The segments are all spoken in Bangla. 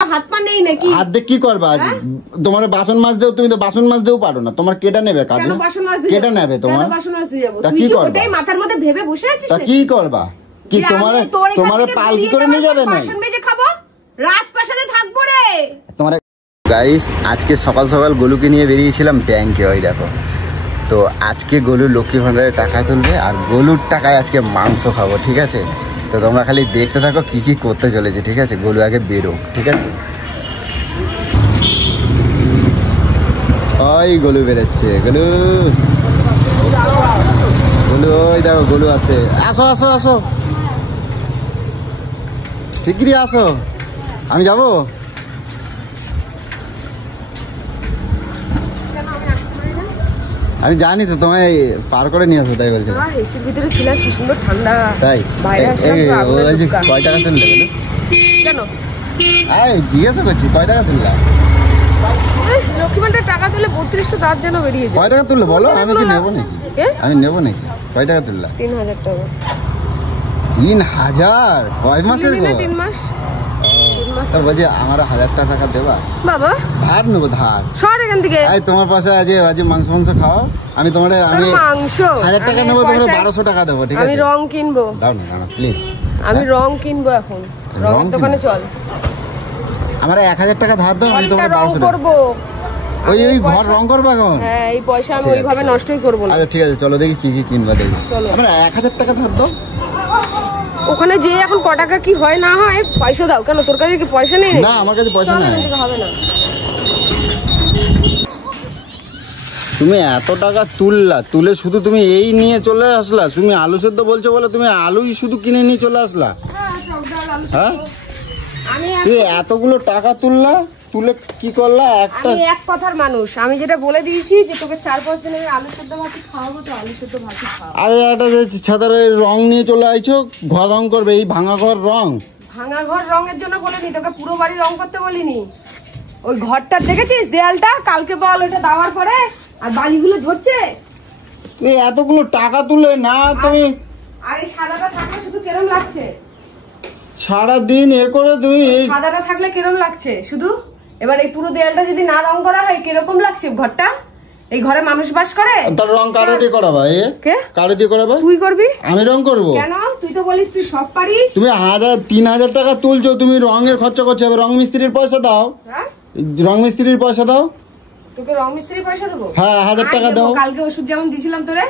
হাত পা নেই নাকি? হাত দিয়ে কি করবা? তোমার বাসন মাছ দেও, তুমি তো বাসন মাছ দেও পারো না, তোমার কেটা নেবে কাজে? কেন বাসন মাছ দিয়ে কেটা নেবে তোমার? কেন বাসন মাছ দিয়ে যাবো? তুই কি ওটাই মাথার মধ্যে ভেবে বসে আছিস? তা কি করবা? কি তোমার পালকি করে নিয়ে যাবে না? বাসন মেজে খাবো, রাজপ্রাসাদে থাকবো রে। তোমার গাইস আজকে সকাল সকাল গোলুকে নিয়ে বেরিয়েছিলাম ব্যাংকে, ওই দেখো। তো আজকে গোলু লক্ষ্মী ভান্ডারে টাকা তুলবে আর গোলুর টাকায় আজকে মাংস খাবো, ঠিক আছে? তো তোমরা খালি দেখতে থাকো কি কি করতে চলেছে, ঠিক আছে? গোলু আগে বেরো, ঠিক আছে? ওই গোলু বেরোচ্ছে, গোলু গোলু, ওই দেখো গোলু আছে। আসো আসো আসো, শিগগিরই আসো, আমি যাবো। আমি জানি তো, তোমায় পার করে নিয়ে আসবো, তাই বলছি। এসির ভিতরে ছিল, কি সুন্দর ঠান্ডা। তাই কয় টাকা তুললে বলো? কেন জিজ্ঞাসা করছি, কয় টাকা তুললা? লক্ষ্মী ভান্ডারে টাকা তুলে 32টা দাঁত যেন বেরিয়ে যায়। কয় টাকা তুললে বলো, আমি কি নেবো নাকি? আমি নেবো নাকি? কয় টাকা তুললা? 3000 টাকা। 3000? কয় মাসের? 3 মাস। বলছি আমার 1000 টাকা দেবা? বাবা ধার নেবো, ধার। সর এখান থেকে। তোমার পাশে আজ মাংস খাও, আমি তোমার মাংস 1000 টাকা নেবো, তোমার 1200 টাকা দেবো, ঠিক আছে? আমি রং কিনবো। দাও না প্লিজ। আমি রং কিনবো এখন, রং দোকানে চল। আমার 1000 টাকা ধার দাও, আমি তোমার রং করবো। ওই ঘর রং করবো এখন? হ্যাঁ, এই পয়সা আমি ওইভাবে নষ্টই করবো না। আচ্ছা ঠিক আছে, চলো দেখি কি কি কিনবা, দেখি। চলো, আমার 1000 টাকা ধার দাও। ওখানে যে এখন ক টাকা কি হয় না হয় পয়সা দাও। কেন তোর কাছে কি পয়সা নেই? না আমার কাছে পয়সা নেই। হবে না। তুমি এত টাকা তুলে শুধু তুমি এই নিয়ে চলে আসলা? তুমি আলু সেদ্ধ বলছো বলে তুমি আলুই শুধু কিনে নিয়ে চলে আসলা? হ্যাঁ, তুই এতগুলো টাকা তুলে কি করলা? আমি এক কথার মানুষ, আমি যেটা বলে দিয়েছি যে তোকে 4-5 দিন আলু সেদ্ধ ভাত খাওয়াবো, তো আলু সেদ্ধ ভাত খাওয়াবো। আরে একটা ছাদারে রং নিয়ে চলে আইছো, ঘর রং করবে, এই ভাঙা ঘর রং। ভাঙা ঘর রঙের জন্য বলিনি তোকে, পুরো বাড়ি রং করতে বলিনি। ওই ঘরটা দেখেছিস দেয়ালটা? কালকে বল ওটা দেওয়ার পরে আর বালিগুলো ঝরছে। তুই এতগুলো টাকা তুলে না তুমি, আর এই সাদাটা থাকলে শুধু কেরম লাগছে? সারাদিন এ করে তুমি সাদাটা থাকলে কেরম লাগছে শুধু? এবার এই পুরো দেয়ালটা যদি না রং করা হয় কিরকম লাগছে ঘরটা? এই ঘরে মানুষ বাস করে। তার রং কারে দিয়ে করাবা? কারে দিয়ে করাবা? তুই করবি। আমি রং করবো কেন? তুই তো বলিস তুই সব পারিস। তুমি 3000 টাকা তুলছো, তুমি রঙের খরচা করছো, এবার রং মিস্ত্রির পয়সা দাও। রং মিস্ত্রির পয়সা দাও। তোকে রং মিস্ত্রির পয়সা দেবো? হ্যাঁ, 1000 টাকা দাও। কালকে ওষুধ যেমন দিয়েছিলাম তোরে,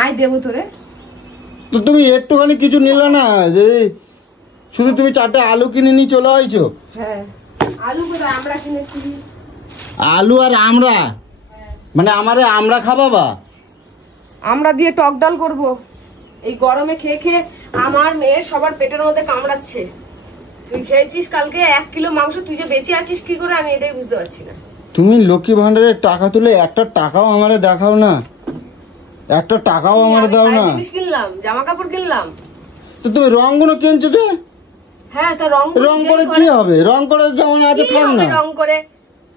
আয় দেবো তোরে। তো তুমি একটুখানি কিছু নিলে না, যে শুধু তুমি 4টা আলু কিনে নিয়ে চলে আইছো। হ্যাঁ, আলু কোথায়? আমরা কিনেছি। আলু আর আমরা মানে আমরা খাবাবা? আমরা দিয়ে টক ডাল করবো। এই গরমে খেয়ে খেয়ে আমার মেয়ে সবার পেটের মধ্যে কামড়াচ্ছে। তুই খেয়েছিস কালকে 1 কিলো মাংস, তুই যে বেঁচে আছিস কি করে আমি এটাই বুঝতে পারছি না। তুমি লক্ষ্মী ভান্ডারের টাকা তুলে একটা টাকাও আমারে দেখাও না, একটা টাকাও আমারে দাও না। জিনিস কিনলাম, জামা কাপড় কিনলাম। তো তুমি রংগুলো কিনছো যে? হ্যাঁ, তা রং করে কি হবে? রং করে যেমন আছে খাও না। রং করে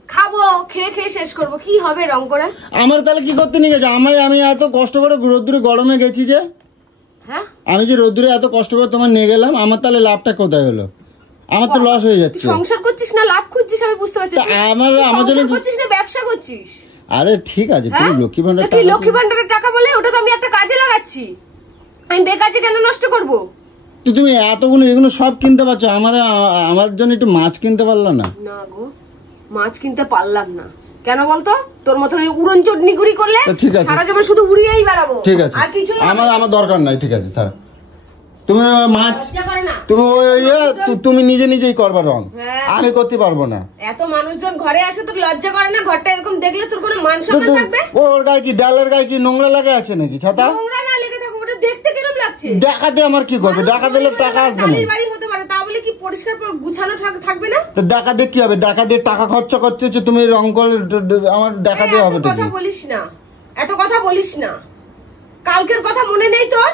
খাবো, খেয়ে খেয়ে শেষ করবো, কি হবে রং করে? আমার তাহলে কি করতে নিয়ে গেছে? আমি এত কষ্ট করে রোদ্দুরে গরমে গেছি যে, হ্যাঁ আমি যে রোদ্দুরে এত কষ্ট করে তোমার নিয়ে গেলাম, আমার তাহলে লাভটা কোথায় হলো? আমার তো লস হয়ে যাচ্ছে। সংসার করছিস না লাভ খুঁজছিস আমি বুঝতে পারছি। আমার জন্য করছিস না ব্যবসা করছিস? আরে ঠিক আছে, তুমি লক্ষ্মী ভান্ডার টাকা, লক্ষ্মী ভান্ডারের টাকা বলে ওটা তো আমি একটা কাজে লাগাচ্ছি। আমি বেকাজে কেন নষ্ট করব? তুমি এতগুলো এগুলো সব কিনতে পারছো, আমার জন্য একটু মাছ কিনতে পারলা না? না গো, মাছ কিনতে পারলাম না কেন বলতো? তোর মতন উড়ন চটনি গুড়ি করলে সারা জীবন শুধু উড়িয়েই বেড়াবো। ঠিক আছে, আর কিছু আমার দরকার নাই। ঠিক আছে স্যার, তুমি মাছ তুমি নিজেই করবা রং, আমি করতে পারবো না। এত মানুষজন ঘরে আসে, তোর লজ্জা করে না? ঘরটা এরকম দেখলে তোর কোনো মান সম্মান থাকবে? ওর গায়ে কি, দেয়ালের গায়ে কি নোংরা লাগে আছে নাকি? ছাতা নোংরা না লেগে থাকবে, ওটা দেখতে কিরকম লাগছে? দেখা দিয়ে আমার কি করবে? দেখা দিলে টাকা আসবে না। বাড়ি হতে পারে, তা বলে কি পরিষ্কার গুছানো থাকবে না? তো দেখা দিয়ে কি হবে? দেখা দিয়ে টাকা খরচা করতেছো তুমি, রং করে আমার দেখা দিয়ে হবে? কথা বলিস না, এত কথা বলিস না। কালকের কথা মনে নেই তোর?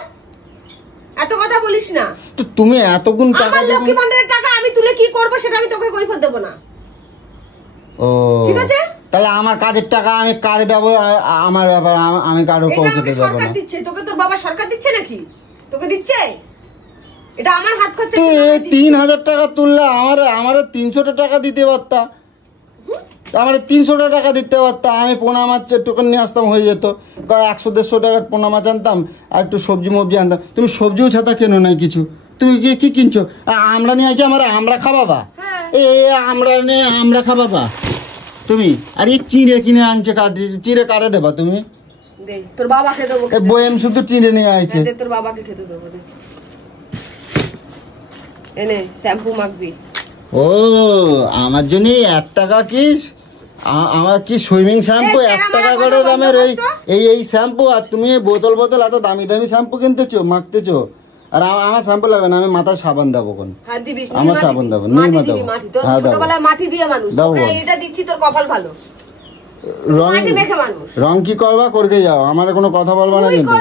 এত কথা বলিস না। তো তুমি এতগুণ টাকা, আমার লক্ষ্মী ভান্ডারের টাকা আমি তুলে কি করবো সেটা আমি তোকে কৈফিয়ত দেব না। ও ঠিক আছে, তাহলে আমার কাজের টাকা আমি কারে দেবো? আমার ব্যাপার, আমি কারো কৈফিয়ত দেব না। সরকার দিচ্ছে তোকে? তোর বাবা সরকার দিচ্ছে নাকি? তোকে দিচ্ছে? এটা আমার হাত খরচা। 3000 টাকা তুললে আমার 300 টাকা দিতে পারতা, আমার 300 টাকা দিতে পারতা, আমি পোনা মাছ টোকেন নিয়ে আসতাম, হয়ে যেত। 100-150 টাকার পোনা মাছ আনতাম আর একটু সবজি মবজি আনতাম। তুমি সবজিও ছাতা কেনো নাই কিছু, তুমি কি কিনছো? আমরা নিয়ে আসছো, আমরা খাবাবা, আমরা খাবাবা তুমি। আর এই চিড়ে কিনে আনছে, চিড়ে কারে দেবা তুমি? তোর বাবাকে দেবো। বয়েম শুধু চিড়ে নিয়ে আইছে, তোর বাবাকে খেতে দেবো। এনে শ্যাম্পু মাখবি। ও আমার জন্য 1 টাকা কি, আমার কি সুইমিং শ্যাম্পু 1 টাকা করে দামের এই শ্যাম্পু, আর তুমি বোতল এত দামি দামি শ্যাম্পু কিনতেছো মাখতেছো। আর আমার শ্যাম্পু লাগবে না, আমি মাথায় সাবান দেবো কোন, আমার সাবান দেবো, নির্মা দেবো। হ্যাঁ দেবো। রং কি করবা করবে যাও, আমার কোনো কথা বলবা না কিন্তু।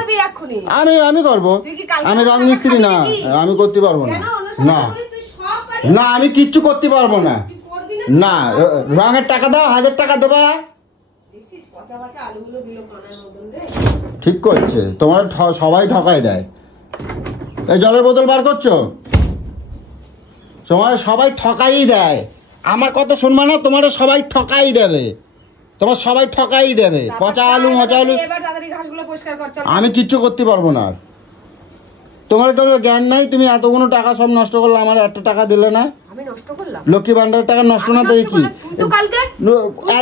আমি করবো, আমি রং মিস্ত্রি না, আমি করতে পারবো না। না আমি কিচ্ছু করতে পারবো না। না রঙের টাকা দাও, 1000 টাকা দেবা। ঠিক করছে, তোমার সবাই ঠকাই দেয়। এই জলের বোতল বার করছো, তোমার সবাই ঠকাই দেয়। আমার কথা শুনবা না, তোমার সবাই ঠকাই দেবে, তোমার সবাই ঠকাই দেবে। পচা আলু মচা আলু, আমি কিচ্ছু করতে পারবো না। তোমার তো জ্ঞান নাই, তুমি এতগুলো টাকা সব নষ্ট করলে, আমার 1 টাকা দিলে না। লক্ষ্মী ভান্ডারের টাকা নষ্ট না তো কি?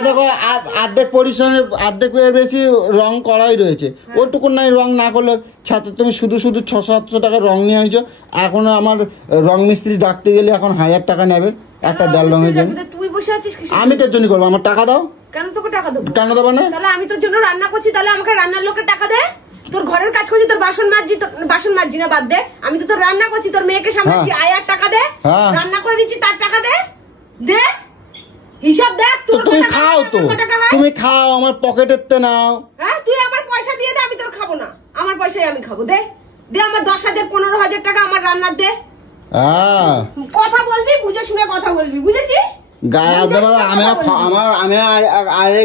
দেখো অর্ধেক পরিশ্রমের অর্ধেকের বেশি রং করাই রয়েছে, ওটুকু নাই রং না করলে ছাত্র। তুমি শুধু 600-700 টাকা রং নিয়ে আসছো, এখন আমার রং মিস্ত্রি ডাকতে গেলে এখন 1000 টাকা নেবে একটা দেড় রঙের জন্য। আমি তোর জন্য করবো, আমার টাকা দাও। কেন তোকে টাকা দেবো? কেন দেবো না? তাহলে আমি তোর জন্য রান্না করছি, তাহলে আমাকে রান্নার লোকের টাকা দে। তোর ঘরের কাজ করছি, তোর বাসন মাজছি না, বাদ দে। আমি তো তোর রান্না করছি, তোর মেয়েকে সামলাচ্ছি, আয় আর টাকা দে। রান্না করে দিচ্ছি, তার টাকা দে। দে হিসাব দেখ। তুমি খাও তো, তুমি খাও, আমার পকেটের তে নাও। হ্যাঁ তুই আমার পয়সা দিয়ে দে, আমি তোর খাবো না, আমার পয়সায় আমি খাবো। দে দে আমার 10,000-15,000 টাকা আমার রান্নার দে। কথা বলবি, বুঝে শুনে কথা বলবি, বুঝেছিস? গায়ে হাত দেবো, আমি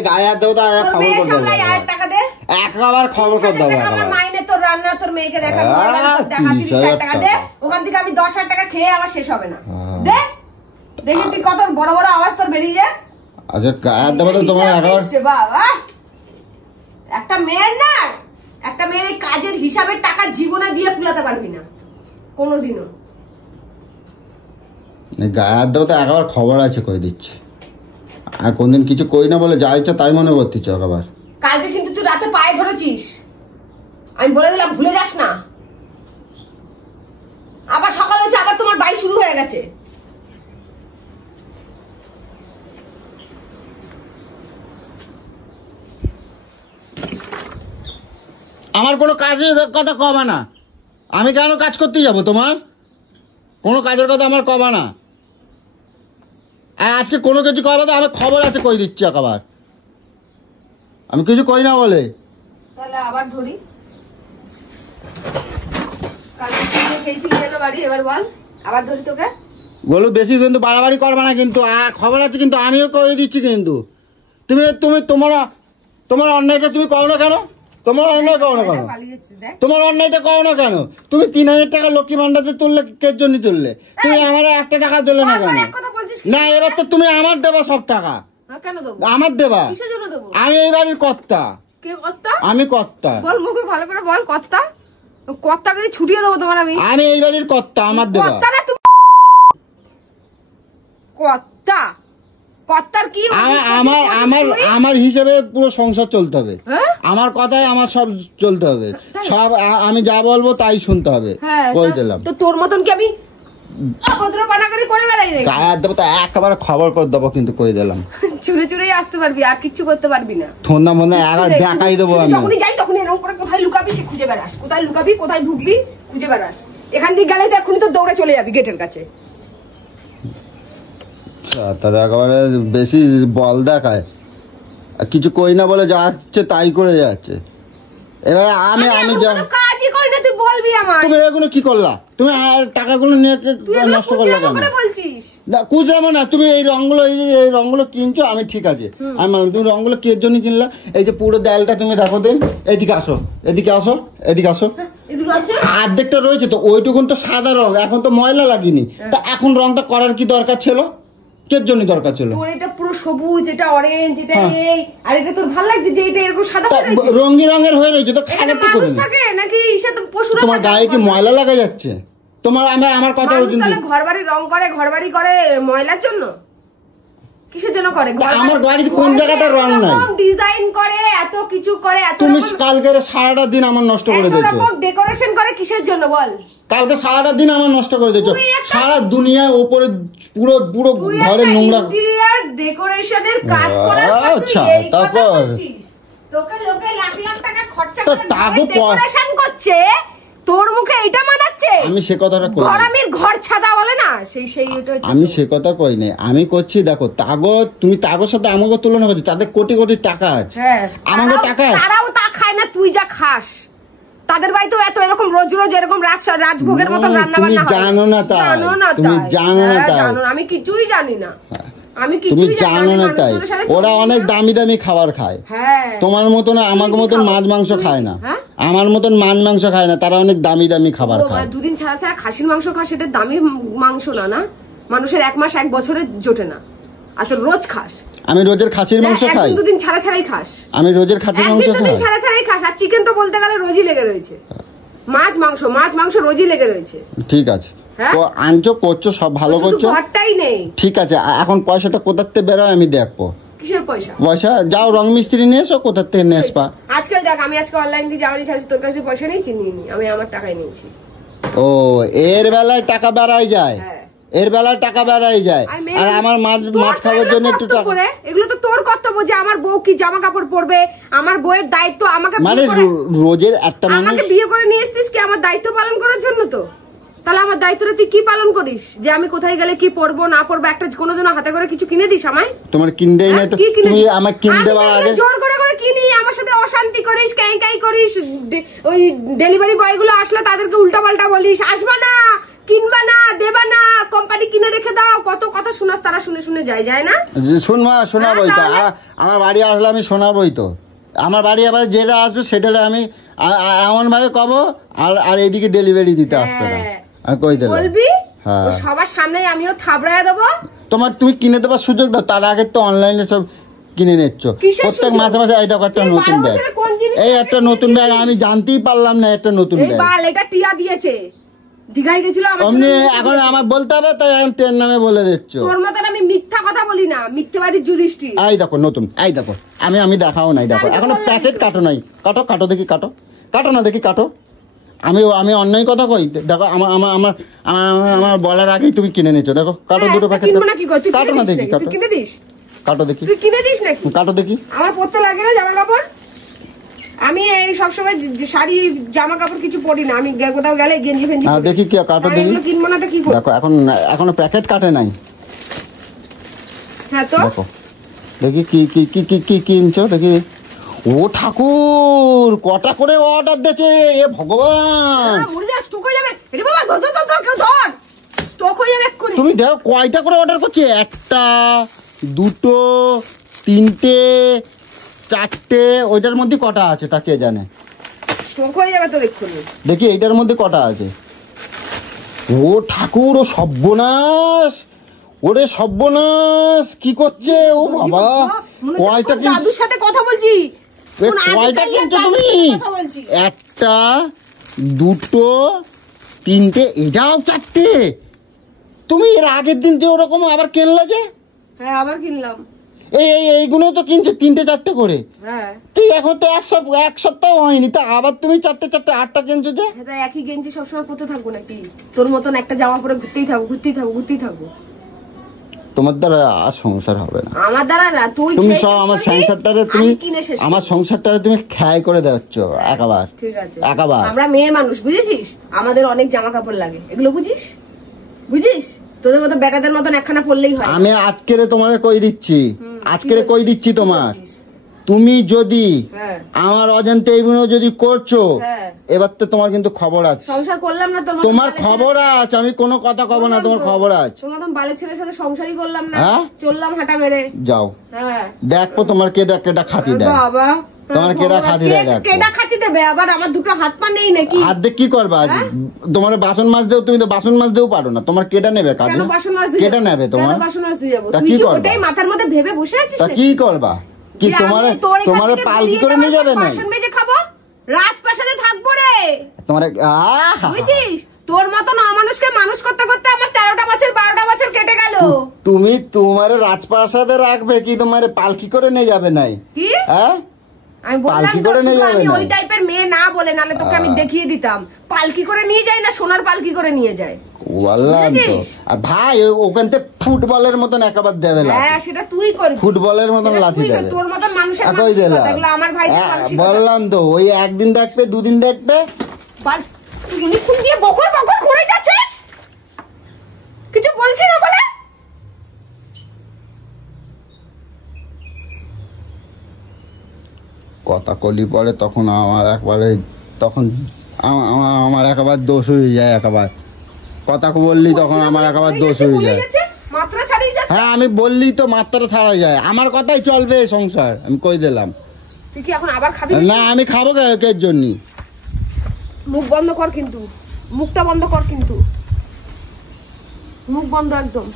গায়ে হাত দেবো তো খবর করে দেবো। টাকা দে, একবার খবর করে দেবো। আমার মাইনে তোর রান্না, তোর মেয়েকে দেখা 30,000 টাকা দে। ওখান থেকে আমি 10,000 টাকা খেয়ে আমার শেষ হবে না। দে দেখি তুই কত বড় বড় আওয়াজ তোর বেরিয়ে যায়। আচ্ছা গায়ে হাত দেবো তো তোমার একবার। বাবা একটা মেয়ের এই কাজের হিসাবের টাকা জীবনে দিয়ে কুলাতে পারবি না কোনোদিনও। গায়ে হাত দেবো তো একবার খবর আছে, কই দিচ্ছি। আর কোনদিন কিছু কই না বলে যা ইচ্ছা তাই মনে করতিস একবার। কালকে কিন্তু তুই রাতে পায়ে ধরেছিস, আমি বলে দিলাম, ভুলে যাস না। আবার সকাল হচ্ছে, আবার তোমার বাই শুরু হয়ে গেছে। আমার কোনো কাজের কথা কবা না, আমি কেন কাজ করতে যাব? তোমার কোনো কাজের কথা আমার কবা না। আজকে কোনো কিছু কবা তো আমার খবর আছে, কই দিচ্ছি একবার। আমি কিছু কই না বলে তাহলে আবার ধরি। বাড়ি এবার বল, আবার ধরি তোকে। বলো বেশি কিন্তু বাড়াবাড়ি করবা না কিন্তু, খবর আছে কিন্তু, আমিও কই দিচ্ছি কিন্তু। তুমি তোমার অন্যায়টা তুমি কও না কেন? তোমার অন্যায় কও না কেন? তোমার অন্যায়টা কও না কেন? তুমি 3,000 টাকা লক্ষ্মী ভান্ডারে তুললে, কের জন্য তুললে? তুমি আমার 1 টাকা দিলে না কেন? না এবার তো তুমি আমার দেবা সব টাকা। আমার দেবা, আমি এই বাড়ির কর্তা। আমি কর্তা। বল মুখে ভালো করে বল, কর্তা। কর্তা করে ছুটিয়ে দেবো তোমার আমি এই বাড়ির কর্তা, আমার দেবা। কর্তা কর্তার কি? আমার হিসেবে পুরো সংসার চলতে হবে, আমার কথায় আমার সব চলতে হবে, সব আমি যা বলবো তাই শুনতে হবে। বলে দিলাম তো তোর মতন কি আমি করে বেড়াই রে? একেবারে খবর করে দেবো কিন্তু, কই দিলাম। চুরে চুরেই আসতে পারবি, আর কিচ্ছু করতে পারবি না। ঠোনা মনে ডাকাই দেবো আমি। যখনই যাই তখনই এরকম করে কোথায় লুকাবি সে খুঁজে বেড়াস, কোথায় লুকাবি কোথায় ঢুকবি খুঁজে বেড়াস। এখান থেকে গেলে তো এখনই তো দৌড়ে চলে যাবি গেটের কাছে। তাহলে একেবারে বেশি বল দেখায়, কিছু কই না বলে যাচ্ছে তাই করে যাচ্ছে। এবারে আমি কাজই করি না, তুই বলবি আমার। তুমি এগুলো কি করলা? তুমি টাকাগুলো নিয়ে নষ্ট করলা কেন? কুচাবো না, তুমি এই রঙগুলো কিনছো, আমি ঠিক আছে আমি মানলাম। তুমি রঙগুলো কে জন্য কিনলা? এই যে পুরো দেয়ালটা তুমি দেখো দিন, এদিকে আসো, এদিকে আসো, এদিকে আসো। এদিকে আছে অর্ধেকটা রয়েছে তো, ওইটুকুন তো সাদা রং, এখন তো ময়লা লাগিনি, তা এখন রংটা করার কি দরকার ছিল? কের জন্য দরকার ছিল? তোর এটা পুরো সবুজ, এটা অরেঞ্জ, এটা এই, আর এটা তোর ভালো লাগছে যে এটা এরকম সাদা হয়ে রয়েছে? রঙিন রঙের হয়ে রয়েছে তো, এখানে মানুষ থাকে নাকি সাথে পশুরা? তোমার গায়ে কি ময়লা লাগা যাচ্ছে? তোমার আমার কথা বলছি, ঘরবাড়ি রং করে, ঘরবাড়ি করে ময়লার জন্য? কিসের জন্য করে? আমার বাড়িতে কোন জায়গাটা রং নাই? ডিজাইন করে, এত কিছু করে, এত তুমি কালকে সারাটা দিন আমার নষ্ট করে দিয়েছো। ডেকোরেশন করে কিসের জন্য বল? কালকে সারাটা দিন আমার নষ্ট করে দিয়েছো। সারা দুনিয়ার উপরে পুরো পুরো ঘরে নোংরা। ইন্টেরিয়র ডেকোরেশনের কাজ করার পর তুই এই কথা বলছিস? তোকে লোকে লাখ লাখ টাকা খরচা করে ডেকোরেশন করছে, তোর মুখে এটা মানাচ্ছে? আমি সে কথাটা কই, গরমের ঘর ছাদা বলে না, সেই ওটা। আমি সে কথা কই নাই, আমি করছি দেখো তুমি তাগোর সাথে আমাকে তুলনা করছো, তাদের কোটি কোটি টাকা আছে, আমাকে টাকা আছে, তারাও তা খায় না তুই যা খাস। তাদের বাড়িতে এত এরকম রোজ রোজ এরকম রাজভোগের মতন রান্না বান্না হয়। জানো না তাই, তুমি জানো না তাই, আমি কিছুই জানি না, তুমি জানো না তাই। ওরা অনেক দামি দামি খাবার খায়, তোমার মতন আমার মতন মাছ মাংস খায় না, আমার মতন মাছ মাংস খায় না, তারা অনেক দামি দামি খাবার খায়। দুদিন ছাড়া ছাড়া খাসির মাংস খাস, সেটা দামি মাংস না, না মানুষের 1 মাস 1 বছরে জোটে না, আর তুই রোজ খাস। আমি রোজের খাসির মাংস খাই, দুদিন ছাড়া ছাড়াই খাস। আমি রোজের খাসির মাংস খাই, দুদিন ছাড়া ছাড়াই খাস। আর চিকেন তো বলতে গেলে রোজই লেগে রয়েছে, মাছ মাংস রোজই লেগে রয়েছে। ঠিক আছে, তো আনছো করছো, সব ভালো করছো, ঘরটাই নেই। ঠিক আছে, এখন পয়সাটা কোথার থেকে বেরোয় আমি দেখবো। কিসের পয়সা? পয়সা যাও রং মিস্ত্রি নিয়ে এসো, কোথার থেকে নিয়ে আসবা। আজকে দেখ, আমি আজকে অনলাইন দিয়ে জামা নিয়েছি, তোর কাছে পয়সা নিয়েছি? আমি আমার টাকাই নিয়েছি। ও, এর বেলায় টাকা বেড়াই যায়, এর বেলায় টাকা বেড়াই যায়, আর আমার মাছ খাওয়ার জন্য একটু টাকা। এগুলো তো তোর কর্তব্য যে আমার বউ কি জামা কাপড় পরবে, আমার বউয়ের দায়িত্ব। আমাকে মানে রোজের একটা আমাকে বিয়ে করে নিয়ে এসেছিস কি আমার দায়িত্ব পালন করার জন্য? তো তাহলে আমার দায়িত্বটা তুই কি পালন করিস? যে আমি কোথায় গেলে কি পরবো না পরবো, একটা কোনোদিনও হাতে করে কিছু কিনে দিস আমায়? তোমার কিনতেই না, তুমি আমার কিনে দেওয়ার আগে জোর করে কিনি, আমার সাথে অশান্তি করিস, কাই করিস। ওই ডেলিভারি বয় গুলো আসলে তাদেরকে উল্টা পাল্টা বলিস, আসবা না, কিনবা না, দেবা না, কোম্পানি কিনে রেখে দাও, কত কথা শোনাস, তারা শুনে শুনে যায় না? শোনাবই তো, আমার বাড়ি আসলে আমি শোনাবই তো। আমার বাড়ি আবার যেটা আসবে সেটা আমি এমন ভাবে কব, আর এইদিকে ডেলিভারি দিতে আসবে না, বলবি সবার সামনে আমিও থাবড়ায় দেবো। তুমি কিনে দেবার সুযোগ দাও, তার আগে তো অনলাইনে সব কিনে নিচ্ছ প্রত্যেক মাসে মাসে। এই দেখো একটা নতুন ব্যাগ, এই একটা নতুন ব্যাগ, আমি জানতেই পারলাম না একটা নতুন ব্যাগ। এটা টিয়া দিয়েছে, দীঘায় গেছিল, এখন আমার বলতে হবে, তাই আমি ট্রেন নামে বলে দিচ্ছ। তোর মতন আমি মিথ্যা কথা বলি না, মিথ্যাবাদী যুধিষ্ঠির। এই দেখো নতুন, এই দেখো আমি দেখাও নাই, দেখো এখনো প্যাকেট কাটো নাই, কাটো দেখি, কাটো না দেখি, কাটো। আমি অন্যায় কথা কই? দেখো আমার বলার আগেই তুমি কিনে নিচ্ছ, দেখো কাটো দুটো প্যাকেট, কাটো না দেখি, কাটো দেখি, কাটো দেখি। আমার পরতে লাগে না জামা কাপড়, আমি এই সবসময় শাড়ি জামা কাপড় কিছু পরি না, আমি কোথাও গেলে গেঞ্জি ফেঞ্জি দেখি, কি কাটো দেখি, কিনবো না তো কি করব? দেখো এখনো প্যাকেট কাটে নাই। হ্যাঁ তো দেখো দেখি কি কিনছো দেখি। ও ঠাকুর, কটা করে অর্ডার দিয়েছে, এ ভগবান! তুমি দেখো কয়টা করে অর্ডার করছে, 1টা 2টো 3টে 4টে, ওইটার মধ্যে কটা আছে তা কে জানে। দেখি এইটার মধ্যে কটা আছে। ও ঠাকুর, ও সর্বনাশ, ওরে সর্বনাশ, কি করছে ও বাবা! কয়টা দাদুর সাথে কথা বলছি, কয়টা কিনছো তুমি? 1টা 2টো 3টে, এটাও 4টে। তুমি এর আগের দিন যে ওরকম আবার কিনলা যে? হ্যাঁ, আবার কিনলাম। এইগুলো তো কিনছে 3টে 4টে করে। হ্যাঁ, এখন তো এক সপ্তাহ হয়নি, তা আবার তুমি 4টে 8টা কিনছো যে? একই গেঞ্জি সবসময় পরতে থাকবো নাকি? তোর মতন একটা জামা পরে ঘুরতেই থাকবো। তোমার দ্বারা আর সংসার হবে না। আমার দ্বারা না, তুমি সব আমার সংসারটারে তুমি খেয়াই করে দেচ্ছ একাবার। ঠিক আছে, একাবার। আমরা মেয়ে মানুষ, বুঝেছিস? আমাদের অনেক জামা কাপড় লাগে, এগুলো বুঝিস? তোদের মতো বেটাদের মতন একখানা পরলেই হয়। আমি আজকের তোমার কই দিচ্ছি তোমার, তুমি যদি আমার অজান্তে এইগুলো যদি করছো, এবার তো তোমার কিন্তু খবর আছে। সংসার করলাম না, তোমার খবর আছে, আমি কোনো কথা কব না, তোমার খবর আছে। তোমার বালের ছেলের সাথে সংসারই করলাম না, চললাম হাঁটা মেরে। যাও, দেখো তোমার কে খাতি দেয়। বাবা তোমার কেডা খাতি দেয়? কেডা খাতি দেবে? আবার আমার দুটো হাত পা নেই নাকি? হাত দিয়ে কি করবা? তোমার বাসন মাছ দেও, তুমি তো বাসন মাছ দেও পারো না, তোমার কেডা নেবে কাজে? কেন বাসন মাছ দিয়ে? কেডা নেবে তোমার? কেন বাসন মাছ দিয়ে যাবো? তুই কি ওটাই মাথার মধ্যে ভেবে বসে আছিস? তা কি করবা? কি তোমার পালকি করে নিয়ে যাবে না? বাসন মেজে খাবো, রাজপ্রাসাদে থাকবো রে। তোমার বুঝছিস? তোর মতন অমানুষকে মানুষ করতে করতে আমার 13টা বছর 12টা বছর কেটে গেল। তুমি তোমার রাজপ্রাসাদে রাখবে কি তোমার পালকি করে নিয়ে যাবে নাই? কি? হ্যাঁ আমি বললাম তো আমি ওই টাইপের মেয়ে না বলে, নালে তোকে আমি দেখিয়ে দিতাম। পালকি করে নিয়ে যায় না সোনার পালকি করে নিয়ে যায়। বললাম তো। আর ভাই ওখান থেকে ফুটবলের মতন একেবার দেবে না। হ্যাঁ সেটা তুই করবি, ফুটবলের মতন লাথি দেবে। তোর মতন মানুষের মানসিকতা এগুলো আমার ভাইদের মানসিকতা। বললাম তো ওই একদিন দেখবে দুদিন দেখবে। তুই কোন দিয়ে বকর বকর করে যাচ্ছিস? কিছু বলছি না বলে? কথা কলি পরে তখন আমার একবারে তখন আমার একেবারে দোষ হয়ে যায়। একেবারে কথা বললি তখন আমার একেবারে দোষ হয়ে যায়। হ্যাঁ আমি বললি তো মাত্রা ছাড়া যায়। আমার কথাই চলবে সংসার, আমি কই দিলাম। তুই কি এখন আবার খাবি? না আমি খাবো কের জন্য? মুখ বন্ধ কর, কিন্তু মুখটা বন্ধ কর, কিন্তু মুখ বন্ধ একদম।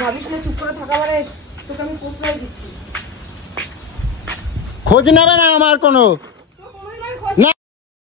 ভাবিস না চুপ করে থাকা মানে তোকে আমি প্রশ্রয় দিচ্ছি। খোঁজ নেবে না আমার কোনো।